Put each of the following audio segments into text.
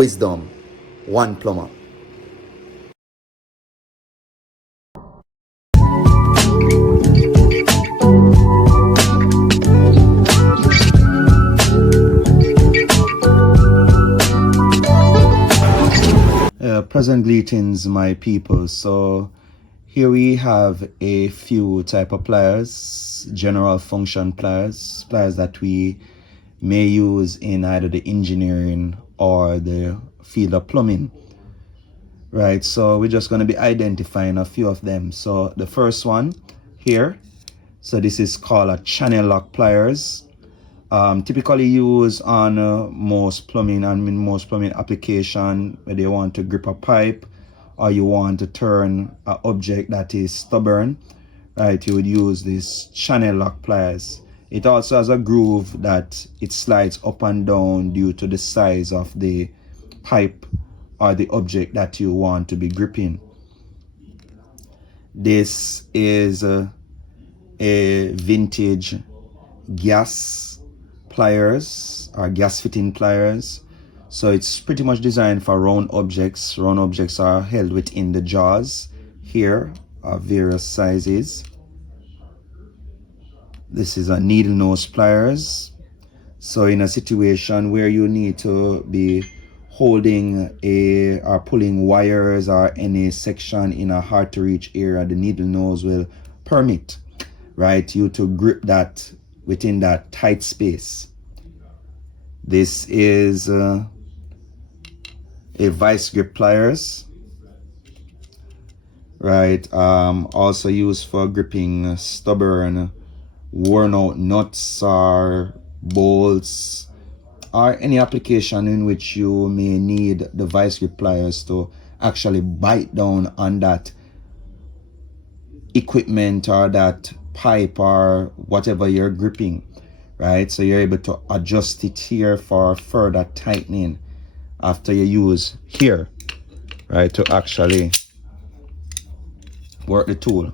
Wisdom, one plumber. Present greetings, my people. So here we have a few type of pliers, general function pliers that we may use in either the engineering or the field of plumbing. Right, so we're just going to be identifying a few of them. So the first one here, so this is called a channel lock pliers. Typically used on most plumbing application where they want to grip a pipe or you want to turn an object that is stubborn, right? You would use this channel lock pliers. It also has a groove that it slides up and down due to the size of the pipe or the object that you want to be gripping. This is a vintage gas pliers or gas fitting pliers. So it's pretty much designed for round objects. Round objects are held within the jaws here of various sizes. This is a needle nose pliers. So in a situation where you need to be holding or pulling wires or any section in a hard to reach area, the needle nose will permit, right, you to grip that within that tight space. This is a vice grip pliers, right? Also used for gripping stubborn, worn out nuts or bolts or any application in which you may need the vice grip pliers to actually bite down on that equipment or that pipe or whatever you're gripping, right? So you're able to adjust it here for further tightening after you use here, right, to actually work the tool.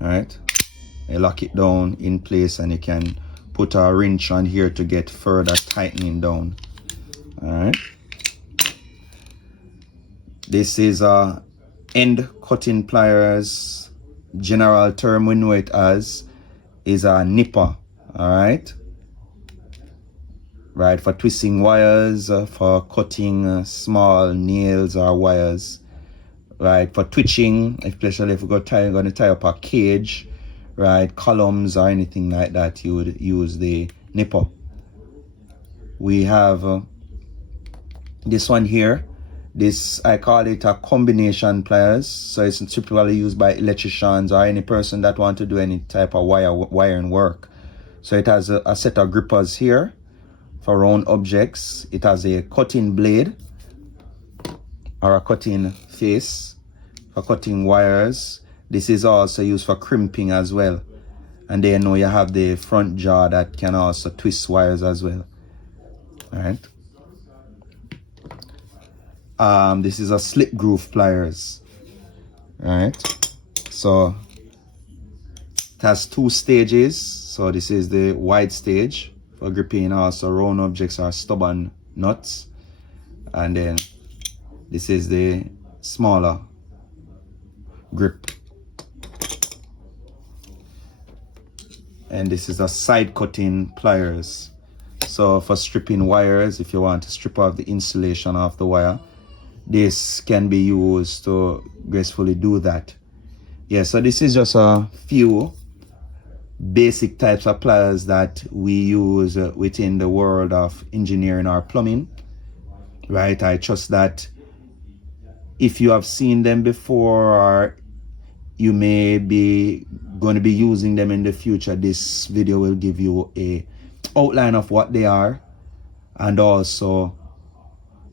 All right, you lock it down in place and you can put a wrench on here to get further tightening down. All right, this is a end cutting pliers. General term we know it as is a nipper. All right, for twisting wires, for cutting small nails or wires, right, for twitching, especially if you're going to tie up a cage, right, columns or anything like that, you would use the nipper. We have this one here. This, I call it a combination pliers. So it's typically used by electricians or any person that want to do any type of wiring work. So it has a set of grippers here for round objects. It has a cutting blade or a cutting face for cutting wires. This is also used for crimping as well. And then you have the front jaw that can also twist wires as well. All right. This is a slip groove pliers. All right. So it has two stages. So this is the wide stage for gripping also round objects or stubborn nuts, and then this is the smaller grip, and this is a side cutting pliers. So for stripping wires, if you want to strip off the insulation of the wire, this can be used to gracefully do that. Yeah, so this is just a few basic types of pliers that we use within the world of engineering or plumbing, right? I trust that if you have seen them before or you may be going to be using them in the future, this video will give you a outline of what they are and also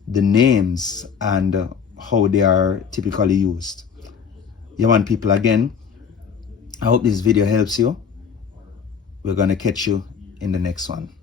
the names and how they are typically used. Yeah, man, people, again, I hope this video helps you. We're going to catch you in the next one.